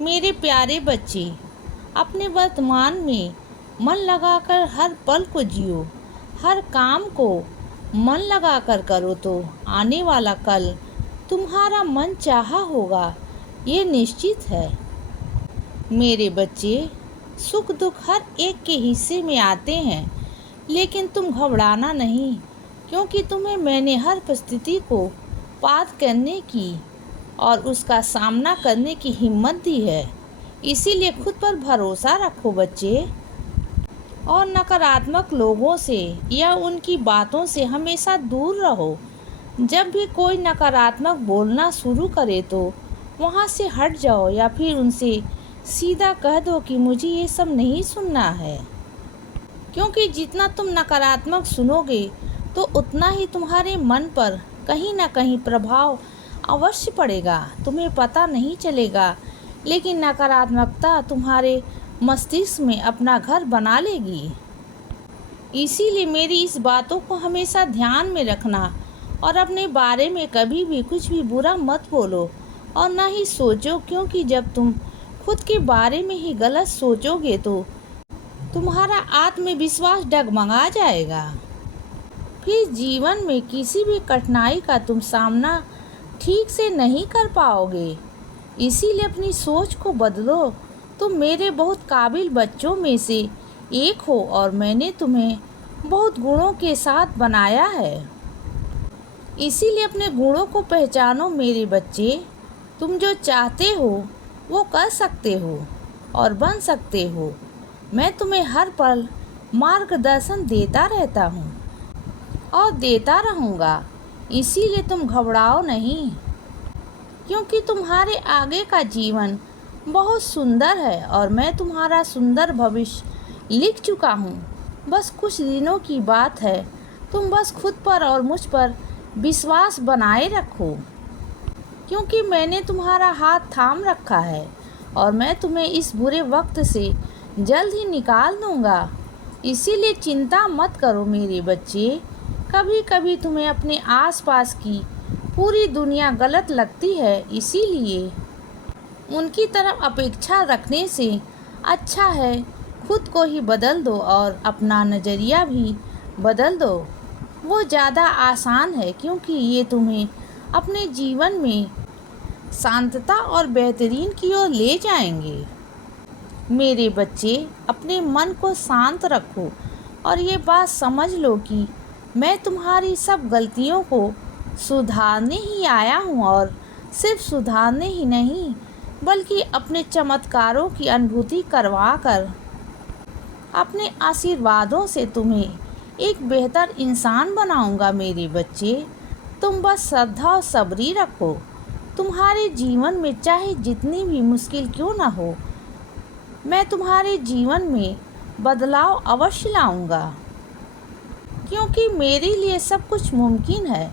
मेरे प्यारे बच्चे, अपने वर्तमान में मन लगाकर हर पल को जियो। हर काम को मन लगाकर करो तो आने वाला कल तुम्हारा मन चाहा होगा, ये निश्चित है। मेरे बच्चे, सुख दुख हर एक के हिस्से में आते हैं, लेकिन तुम घबराना नहीं, क्योंकि तुम्हें मैंने हर परिस्थिति को पार करने की और उसका सामना करने की हिम्मत दी है। इसीलिए खुद पर भरोसा रखो बच्चे, और नकारात्मक लोगों से या उनकी बातों से हमेशा दूर रहो। जब भी कोई नकारात्मक बोलना शुरू करे तो वहाँ से हट जाओ, या फिर उनसे सीधा कह दो कि मुझे ये सब नहीं सुनना है। क्योंकि जितना तुम नकारात्मक सुनोगे तो उतना ही तुम्हारे मन पर कहीं ना कहीं प्रभाव अवश्य पड़ेगा। तुम्हें पता नहीं चलेगा, लेकिन नकारात्मकता तुम्हारे मस्तिष्क में अपना घर बना लेगी। इसीलिए मेरी इस बातों को हमेशा ध्यान में रखना, और अपने बारे में कभी भी कुछ भी बुरा मत बोलो और ना ही सोचो, क्योंकि जब तुम खुद के बारे में ही गलत सोचोगे तो तुम्हारा आत्मविश्वास डगमगा जाएगा। फिर जीवन में किसी भी कठिनाई का तुम सामना ठीक से नहीं कर पाओगे। इसीलिए अपनी सोच को बदलो। तुम मेरे बहुत काबिल बच्चों में से एक हो, और मैंने तुम्हें बहुत गुणों के साथ बनाया है। इसीलिए अपने गुणों को पहचानो मेरे बच्चे। तुम जो चाहते हो वो कर सकते हो और बन सकते हो। मैं तुम्हें हर पल मार्गदर्शन देता रहता हूँ और देता रहूँगा। इसीलिए तुम घबराओ नहीं, क्योंकि तुम्हारे आगे का जीवन बहुत सुंदर है और मैं तुम्हारा सुंदर भविष्य लिख चुका हूँ। बस कुछ दिनों की बात है। तुम बस खुद पर और मुझ पर विश्वास बनाए रखो, क्योंकि मैंने तुम्हारा हाथ थाम रखा है और मैं तुम्हें इस बुरे वक्त से जल्द ही निकाल दूँगा। इसीलिए चिंता मत करो मेरे बच्चे। कभी कभी तुम्हें अपने आसपास की पूरी दुनिया गलत लगती है, इसीलिए उनकी तरफ अपेक्षा रखने से अच्छा है खुद को ही बदल दो और अपना नज़रिया भी बदल दो। वो ज़्यादा आसान है, क्योंकि ये तुम्हें अपने जीवन में शांतता और बेहतरीन की ओर ले जाएंगे। मेरे बच्चे, अपने मन को शांत रखो और ये बात समझ लो कि मैं तुम्हारी सब गलतियों को सुधारने ही आया हूँ, और सिर्फ सुधारने ही नहीं बल्कि अपने चमत्कारों की अनुभूति करवा कर अपने आशीर्वादों से तुम्हें एक बेहतर इंसान बनाऊंगा। मेरे बच्चे, तुम बस श्रद्धा और सब्री रखो। तुम्हारे जीवन में चाहे जितनी भी मुश्किल क्यों ना हो, मैं तुम्हारे जीवन में बदलाव अवश्य लाऊंगा, क्योंकि मेरे लिए सब कुछ मुमकिन है।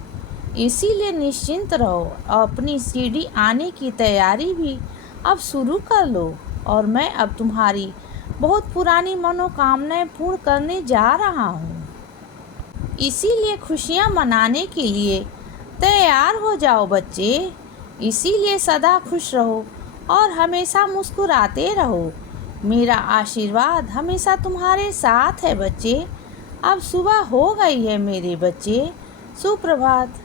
इसीलिए निश्चिंत रहो और अपनी सीढ़ी आने की तैयारी भी अब शुरू कर लो, और मैं अब तुम्हारी बहुत पुरानी मनोकामनाएं पूर्ण करने जा रहा हूँ। इसीलिए खुशियाँ मनाने के लिए तैयार हो जाओ बच्चे। इसीलिए सदा खुश रहो और हमेशा मुस्कुराते रहो। मेरा आशीर्वाद हमेशा तुम्हारे साथ है बच्चे। अब सुबह हो गई है मेरे बच्चे। सुप्रभात।